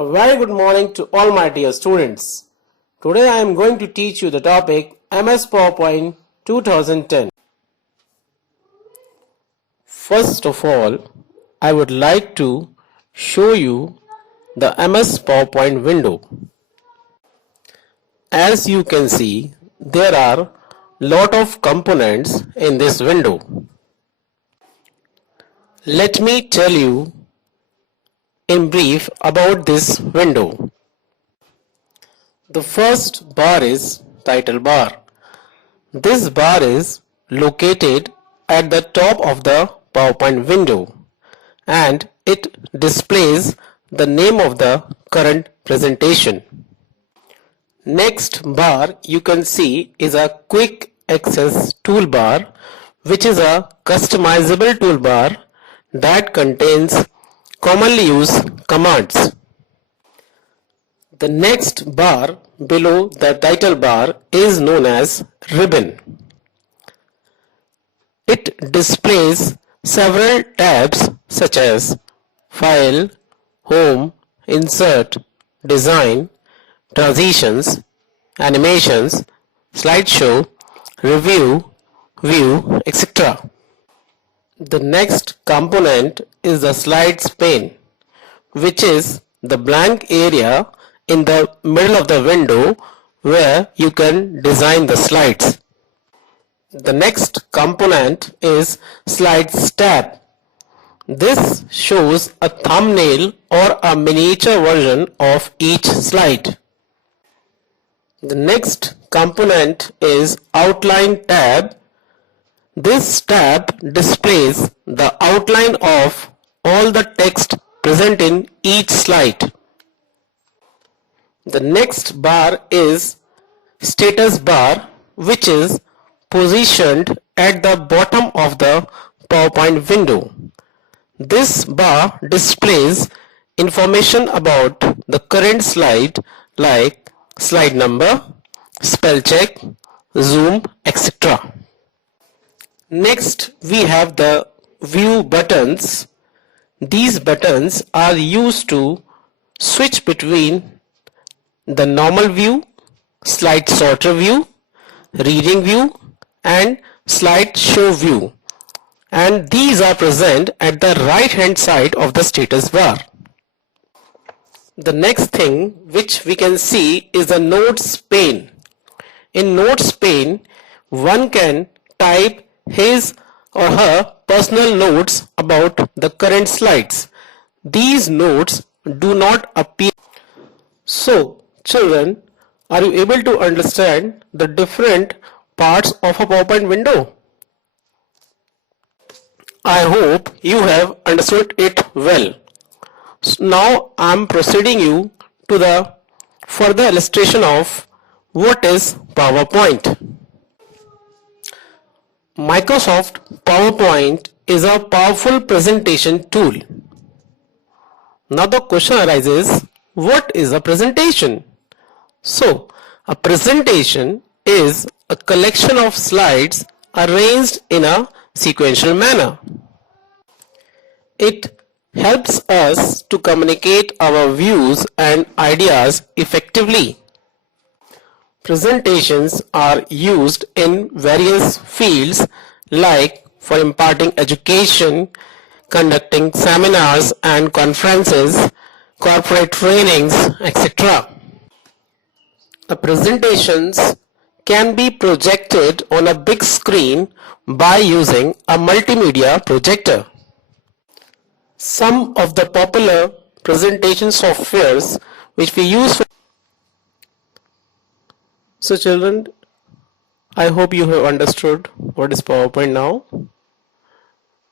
A very good morning to all my dear students. Today I am going to teach you the topic MS PowerPoint 2010. First of all, I would like to show you the MS PowerPoint window. As you can see, there are lot of components in this window. Let me tell you in brief about this window. The first bar is title bar. This bar is located at the top of the PowerPoint window and it displays the name of the current presentation. Next bar you can see is a quick access toolbar, which is a customizable toolbar that contains commonly used commands. The next bar below the title bar is known as ribbon. It displays several tabs such as File, Home, Insert, Design, Transitions, Animations, Slideshow, Review, View, etc. The next component is the Slides pane, which is the blank area in the middle of the window where you can design the slides. The next component is Slides tab. This shows a thumbnail or a miniature version of each slide. The next component is Outline tab. This tab displays the outline of all the text present in each slide. The next bar is Status bar, which is positioned at the bottom of the PowerPoint window. This bar displays information about the current slide like slide number, spell check, zoom, etc. Next we have the view buttons. These buttons are used to switch between the normal view, slide sorter view, reading view and slideshow view, and these are present at the right hand side of the status bar. The next thing which we can see is the notes pane. In notes pane, one can type his or her personal notes about the current slides. These notes do not appear. So, children, are you able to understand the different parts of a PowerPoint window? I hope you have understood it well. So now I am proceeding you to the further illustration of what is PowerPoint. Microsoft PowerPoint is a powerful presentation tool. Now the question arises, what is a presentation? So, a presentation is a collection of slides arranged in a sequential manner. It helps us to communicate our views and ideas effectively. Presentations are used in various fields like for imparting education, conducting seminars and conferences, corporate trainings, etc. The presentations can be projected on a big screen by using a multimedia projector. Some of the popular presentation softwares which we use for... So children, I hope you have understood what is PowerPoint now.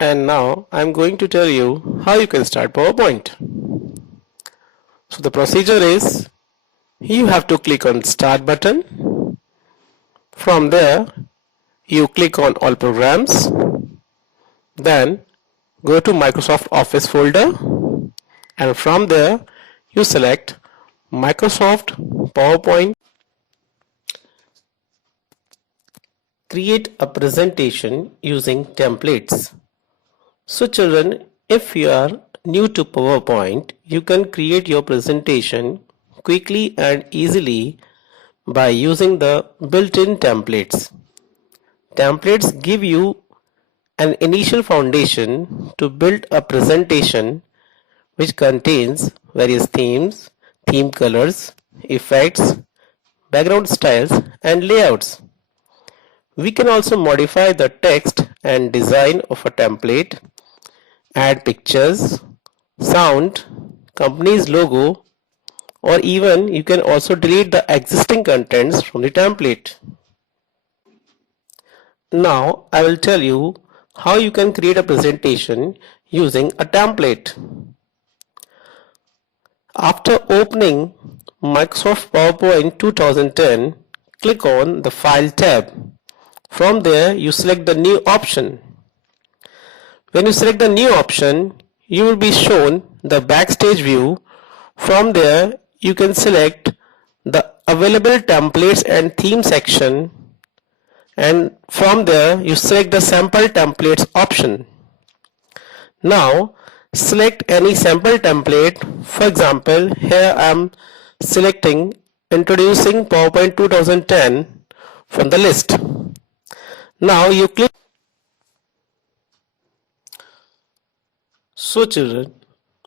And now I am going to tell you how you can start PowerPoint. So the procedure is, you have to click on Start button. From there, you click on All Programs. Then go to Microsoft Office folder. And from there, you select Microsoft PowerPoint. Create a presentation using templates. So children, if you are new to PowerPoint, you can create your presentation quickly and easily by using the built-in templates. Templates give you an initial foundation to build a presentation which contains various themes, theme colors, effects, background styles, and layouts. We can also modify the text and design of a template, add pictures, sound, company's logo, or even you can also delete the existing contents from the template. Now I will tell you how you can create a presentation using a template. After opening Microsoft PowerPoint 2010, click on the File tab. From there, you select the new option. When you select the new option, you will be shown the backstage view. From there, you can select the available templates and theme section, and from there you select the sample templates option. Now select any sample template. For example, here I am selecting introducing PowerPoint 2010 from the list. Now you click. So children,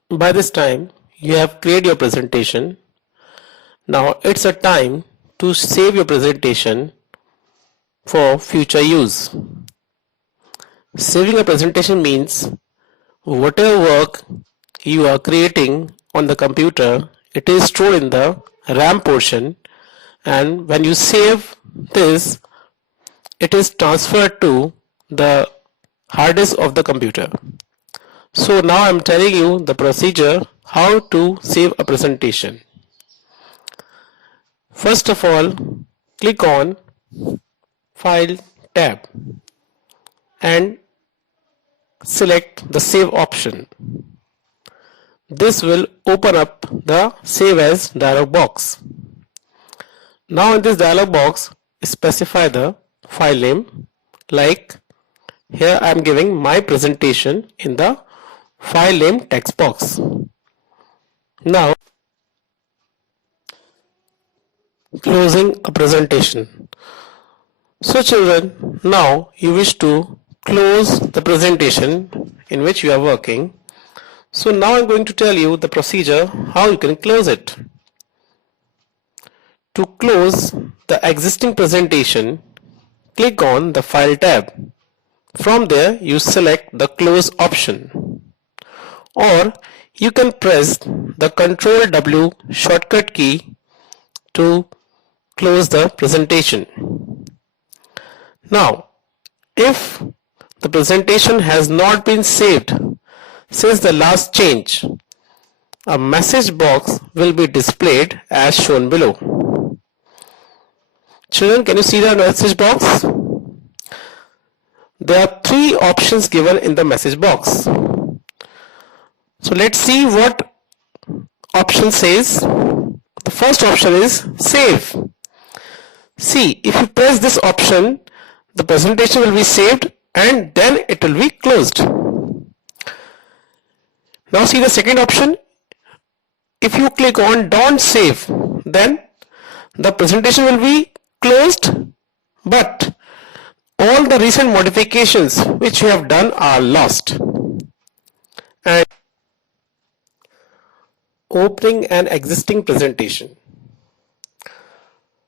by this time you have created your presentation. Now it's a time to save your presentation for future use. Saving a presentation means whatever work you are creating on the computer, it is stored in the RAM portion, and when you save this, it is transferred to the hard disk of the computer. So now I am telling you the procedure how to save a presentation. First of all, click on File tab and select the Save option. This will open up the Save As dialog box. Now in this dialog box, specify the file name. Like here I am giving my presentation in the file name text box. Now closing a presentation. So children, now you wish to close the presentation in which you are working. So now I am going to tell you the procedure how you can close it. To close the existing presentation, click on the File tab. From there you select the Close option, or you can press the Ctrl W shortcut key to close the presentation. Now if the presentation has not been saved since the last change, a message box will be displayed as shown below. Children, can you see the message box? There are three options given in the message box. So let's see what option says. The first option is Save. See, if you press this option, the presentation will be saved and then it will be closed. Now see the second option. If you click on Don't Save, then the presentation will be closed, but all the recent modifications which you have done are lost. And opening an existing presentation.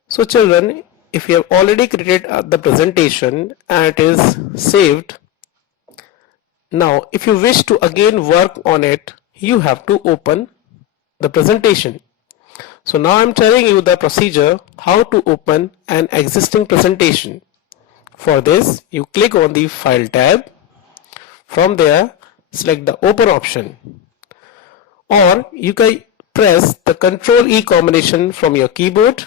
So children, if you have already created the presentation and it is saved, now if you wish to again work on it, you have to open the presentation. So now I am telling you the procedure how to open an existing presentation. For this, you click on the File tab. From there, select the Open option, or you can press the Ctrl E combination from your keyboard.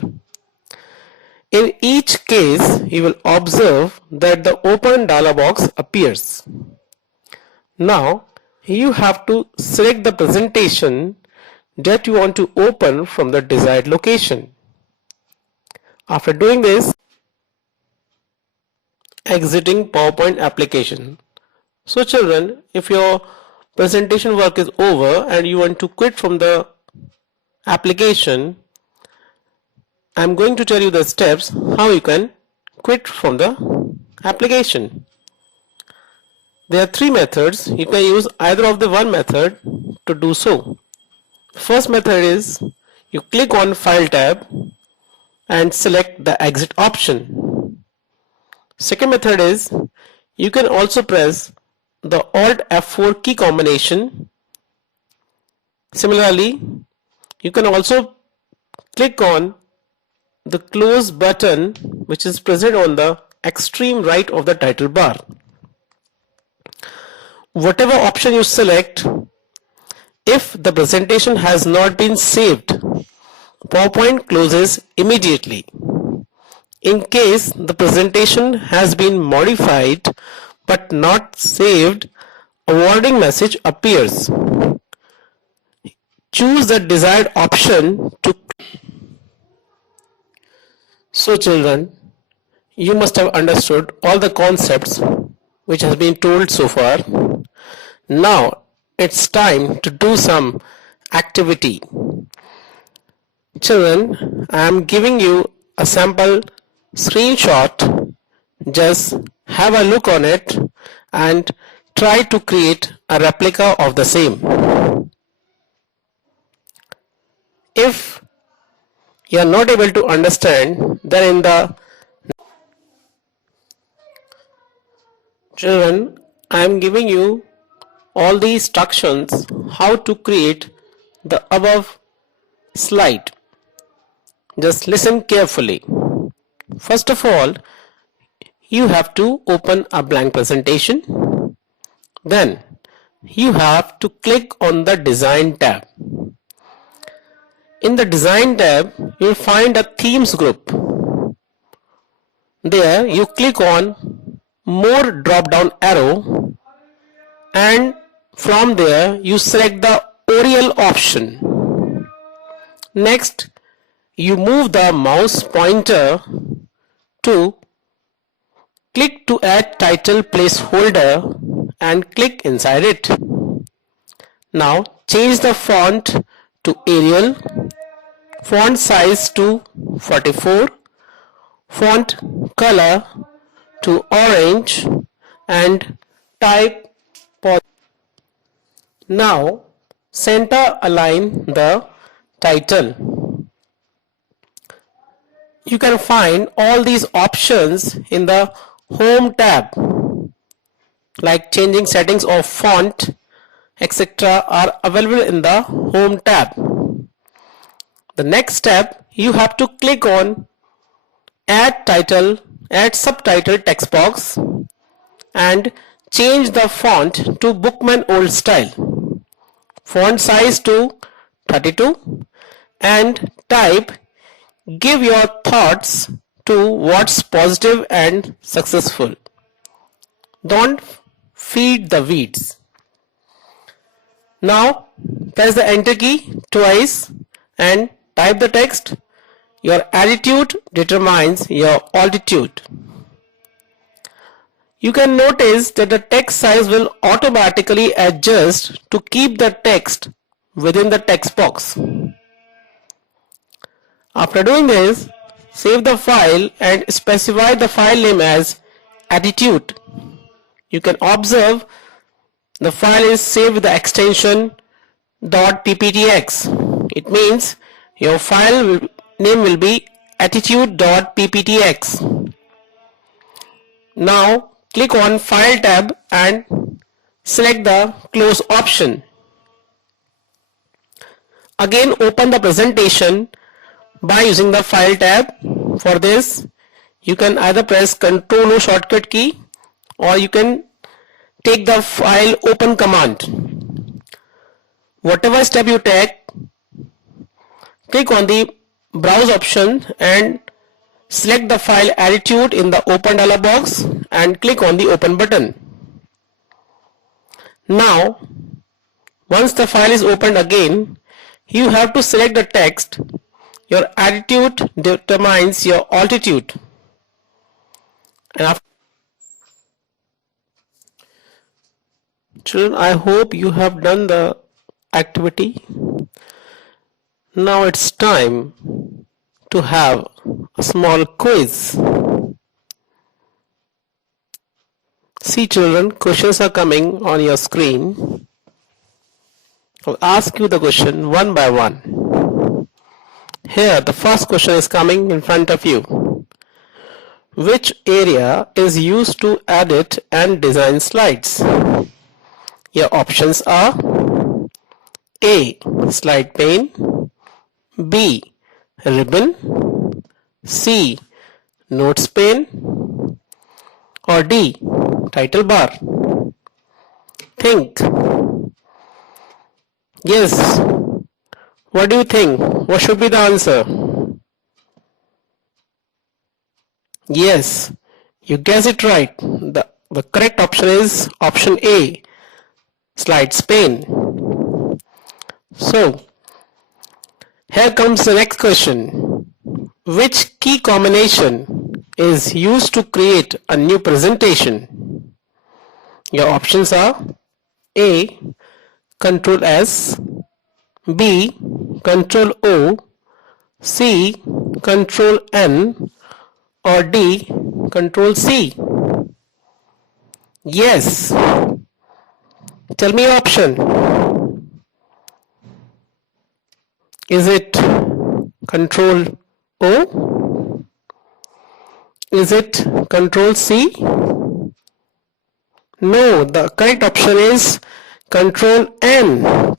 In each case, you will observe that the Open dialog box appears. Now, you have to select the presentation that you want to open from the desired location. After doing this, exiting PowerPoint application. So children, if your presentation work is over and you want to quit from the application, I'm going to tell you the steps how you can quit from the application. There are three methods. You can use either of the one method to do so. First method is you click on File tab and select the exit option. Second method is you can also press the Alt F4 key combination. Similarly, you can also click on the close button which is present on the extreme right of the title bar. Whatever option you select, if the presentation has not been saved, PowerPoint closes immediately. In case the presentation has been modified but not saved, a warning message appears. Choose the desired option to. So children, you must have understood all the concepts which has been told so far. Now it's time to do some activity. Children, I am giving you a sample screenshot. Just have a look on it and try to create a replica of the same. If you are not able to understand, then in the children, I am giving you all the instructions how to create the above slide. Just listen carefully. First of all, you have to open a blank presentation. Then you have to click on the Design tab. In the Design tab, you will find a Themes group. There you click on More drop down arrow and from there you select the Oriel option. Next, you move the mouse pointer to click to add title placeholder and click inside it. Now change the font to Arial, font size to 44, font color to orange and type pause. Now center align the title. You can find all these options in the Home tab, like changing settings of font, etc. are available in the Home tab. The next step, you have to click on Add Subtitle text box and change the font to Bookman Old Style, font size to 32 and type Give your thoughts to what's positive and successful. Don't feed the weeds. Now press the enter key twice and type the text. Your attitude determines your altitude. You can notice that the text size will automatically adjust to keep the text within the text box. After doing this, save the file and specify the file name as attitude. You can observe the file is saved with the extension .pptx. It means your file name will be attitude.pptx. Now click on File tab and select the Close option. Again open the presentation by using the File tab. For this, you can either press Ctrl O shortcut key or you can take the File Open command. Whatever step you take, click on the Browse option and select the file Attitude in the Open dialog box and click on the Open button. Now, once the file is opened again, you have to select the text. Your attitude determines your altitude. And Children, I hope you have done the activity. Now it's time to have a small quiz. See children, questions are coming on your screen. I'll ask you the question one by one. Here the first question is coming in front of you. Which area is used to edit and design slides? Your options are A. Slide pane, B. Ribbon, C. Notes pane, or D. Title bar. Think. Yes. What do you think? What should be the answer? Yes, you guessed it right. The correct option is option A, slides pane. So, here comes the next question. Which key combination is used to create a new presentation? Your options are A. Control S, B. Control O, C. Control N, or D. Control C. Yes. Tell me your option. Is it Control O? Is it Control C? No, the correct option is Control N.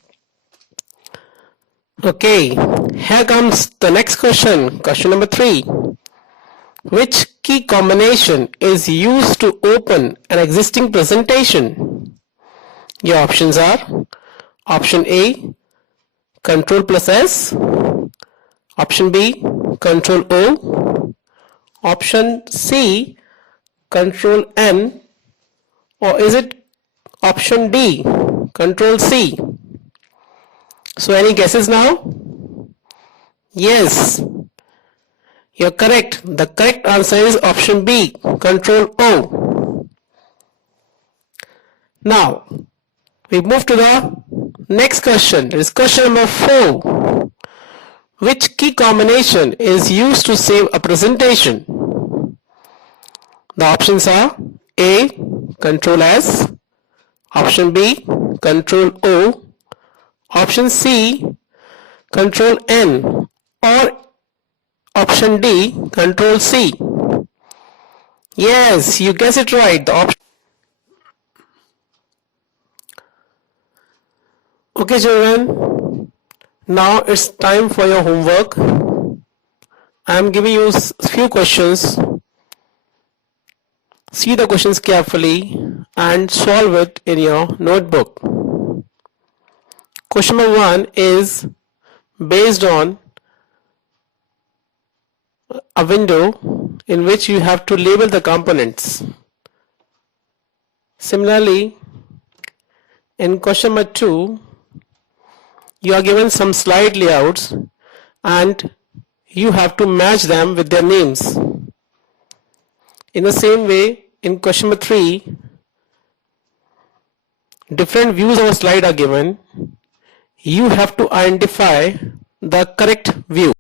Okay, here comes the next question. Question number 3. Which key combination is used to open an existing presentation? Your options are option A, Control plus S, option B, Control O, option C, Control N, or is it option D, Control C? So any guesses now? Yes, you're correct. The correct answer is option B, Control O. Now, we move to the next question. It is question number 4. Which key combination is used to save a presentation? The options are A, Control S, option B, Control O, option C, Control N, or option D, Control C. Yes, you guessed it right. The option. Okay children, now it's time for your homework. I am giving you few questions. See the questions carefully and solve it in your notebook. Question number 1 is based on a window in which you have to label the components. Similarly, in question number 2, you are given some slide layouts and you have to match them with their names. In the same way, in question number 3, different views of a slide are given. You have to identify the correct view.